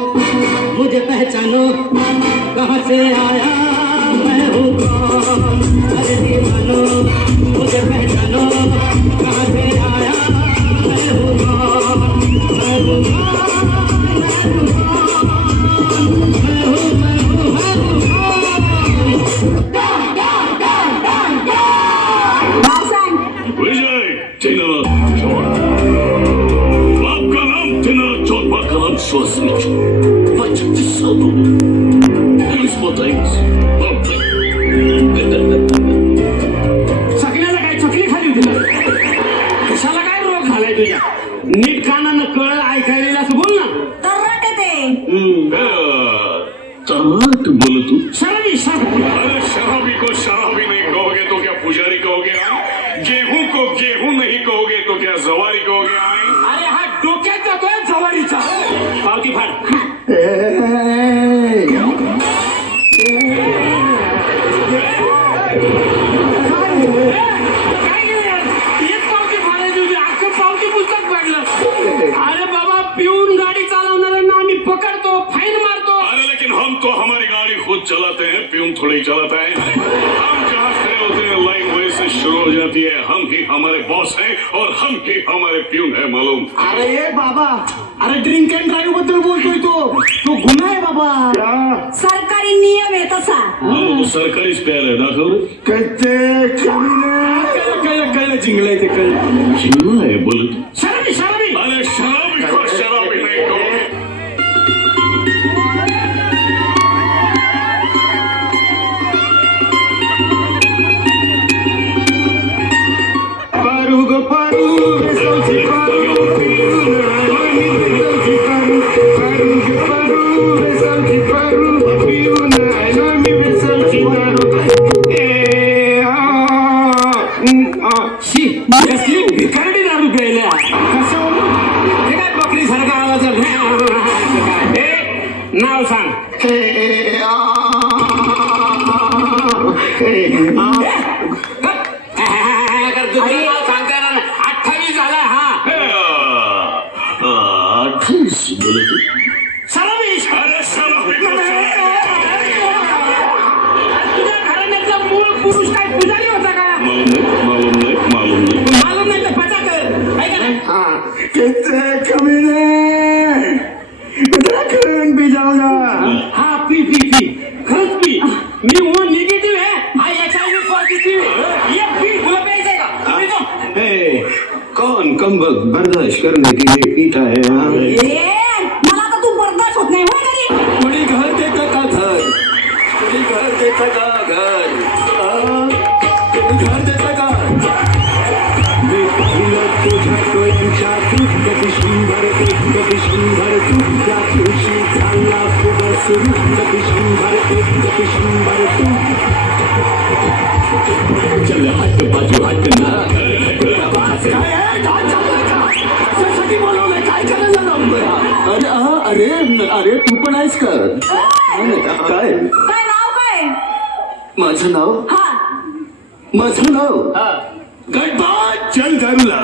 मुझे पहचानो कहाँ से आया मैं हूँ कौन? अरे दीवानो मुझे पहचानो पुजारी कहोगे आए गेहूं को गेहूं नहीं कहोगे तो क्या जवारी कहोगे आए अरे हा डोक्यात जातोय जवारीचा पावती फाड काय केलं? एक पावती फाडायची होती अख्खं पावती पुस्तक फाडलं अरे बाबा पिऊन गाडी चालवणाऱ्यांना आम्ही पकडतो फाईन मारतो। अरे लेकिन हम तो हमारी गाड़ी खुद चलाते हैं प्यून थोड़ी ही चलाता है। हो जाती है हम ही हमारे बॉस हैं और हम ही हमारे प्यून है मालूम। अरे ए बाबा अरे ड्रिंक अँड ड्राईव्हबद्दल बोलतोय तो। तो गुन्हा आहे बाबा। सरकारी नियम आहे तसा. हम सरकारी प्यार है दाखव. रे कळलं कळलं कळलं जिंकलंय ते कळलं. जिंगला है तुला नाव सांगता येणार नाही. अठ्ठावीस झाला हा अट्ठाईस बोले तू. सलामी अरे तुझ्या मूळ पुरुष काय पुजारी होता का? मालूम नहीं मालूम नहीं मालूम नहीं. मालूम नाही तर पटा कर आहे का नाही? कितने कमीने उत्तराखंड भी जाऊंगा हा कम बर्दाश्त करने के लिए पीता है हाँ? मला आता तू बर्दाश्त होत नाही होय घरी कोणी घर देतं का घर कोणी घर देतं का घर? घर देतं का मी पाहिलं तुझ्या डोळ्यांच्या शंभर एक शंभर तू त्या झाला पुढं सुरू शंभर एक शंभर तू चल हट बाजू हट ना अरे तू पण आहेस का? नाही, काय? काय नाव काय? माझं नाव? हा. माझं नाव? गणपत चल चल धरला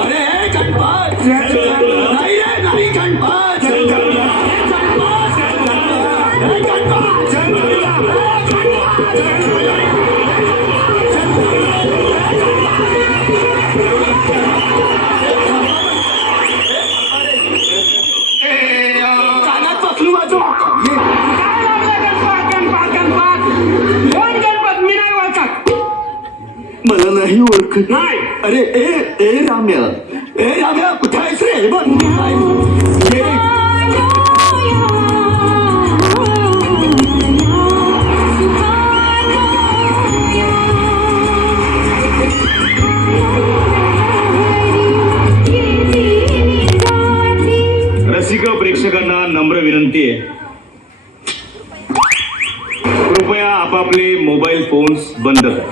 अरे गणपत चल धरला नाही रे नाही गणपत चल गणपत चल अरे गणपत चल धरला गणपत चल नाही. अरे ए ए राम्या. ए राम्या कुठे आहेस रे? बघ रसिक प्रेक्षकांना नम्र विनंती आहे. कृपया आपापले मोबाईल फोन्स बंद करा.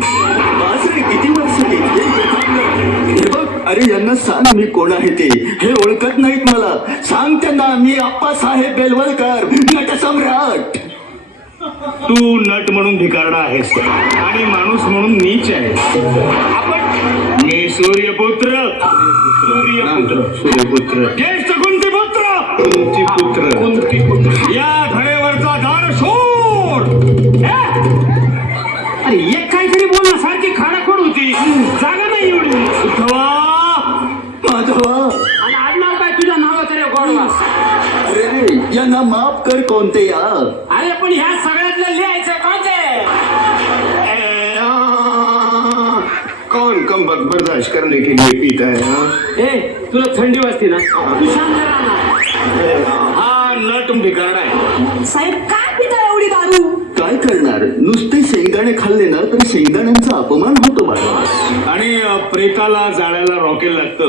अरे यांना सांग मी कोण आहे ते. हे ओळखत नाहीत मला. सांग त्यांना मी आप्पासाहेब बेलवलकर नटसम्राट. तू नट म्हणून भिकारडा आहेस. आणि माणूस म्हणून नीच आहे मी सूर्यपुत्र. सूर्यपुत्र. सूर्यपुत्र. ज्येष्ठ कुंतीपुत्र कुंती पुत्र कुंती पुत्र या धरेवरचा दार सोड अरे एक काहीतरी बोल ना सारखी खाडाखोड होती. जागा नाही एवढी. उठवा. माधवा आणि आडनाव काय तुझ्या नावाचं रे गोडवा? अरे रे यांना माफ कर कोणते या? अरे पण ह्या सगळ्यातलं लिहायचं कोणते? कौन कम वक्त बर्दाश्त करने के लिए पीता है हाँ? ए तुला थंडी वाजते ना? तू शांत राहा ना. हा नट भिकारड आहे. साहेब पिता एवढी दारू काय करणार नुसते शेंगदाणे खाल्ले ना तर शेंगदाण्यांचा अपमान होतो बाळा आणि प्रेताला जाळायला रॉकेल लागतं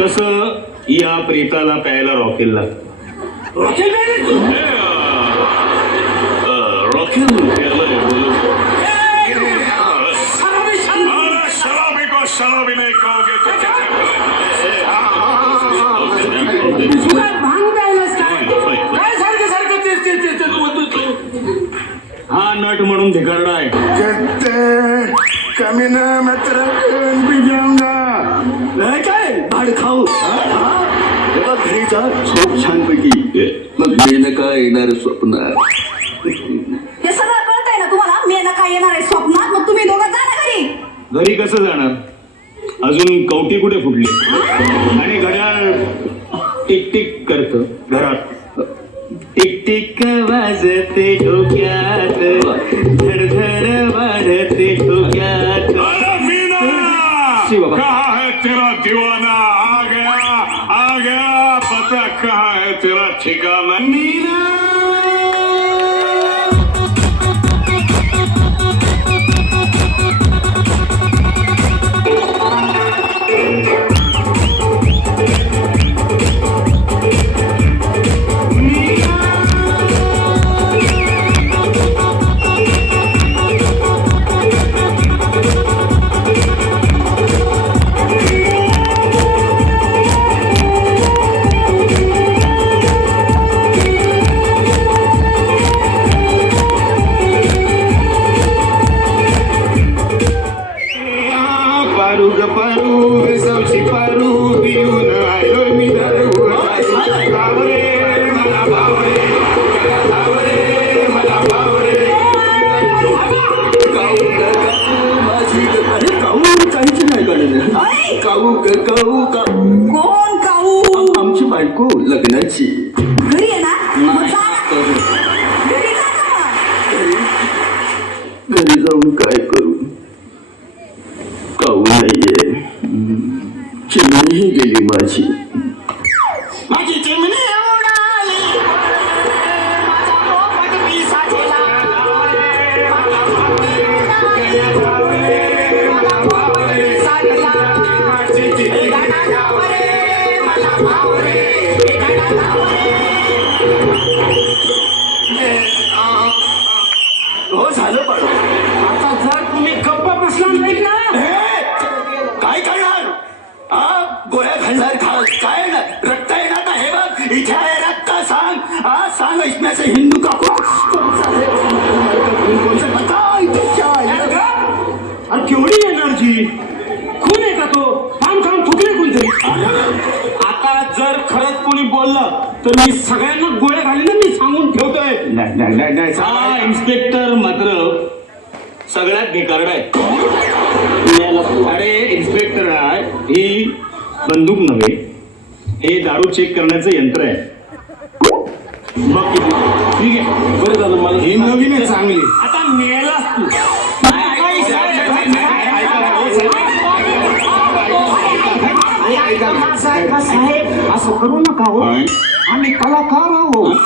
तसं या प्रेताला प्यायला रॉकेल लागतं रॉकेल प्यायला बोलू अरे शराबी को शराबी नहीं कहोगे जा झोप छानपैकी मग मेनका येणार स्वप्न? हे सगळं कळतंय ना तुम्हाला? मी ना काय येणार आहे स्वप्नात मग तुम्ही दोघं जा ना घरी. घरी कसं जाणार? अजून कवटी कुठे फुटली? आणि घड्याळ टिक टिक करत घरात. टिक टिक वाजते डोक्यात. धडधड वाढते डोक्यात. अरे मीना! जी बाबा। कहाँ है तेरा दीवाना? घरी आहे ना. मग जा ना. तर घरी जा ना. घरी जाऊन काय करू? काऊ नाहीये? चिमणीही गेली माझी. हा सांग ऐकण्याचं हिंदू काकू काय? आणि केवढी एनर्जी? खून आहे का तो? काम काम थुकले कोणतरी आता जर खरंच कोणी बोललं तर मी सगळ्यांना गोळ्या घालीन मी सांगून ठेवतोय. नाही नाही नाही नाही हा इन्स्पेक्टर मात्र सगळ्यात भिकारड आहे. अरे इन्स्पेक्टर आहे ही बंदूक नव्हे हे दारू चेक करण्याचं यंत्र आहे. मग? ठीक आहे. बरं झालं मला ही नवीन आहे चांगली. आता मेलास तू. साहेब असं करू नका हो. आम्ही कलाकार आहोत.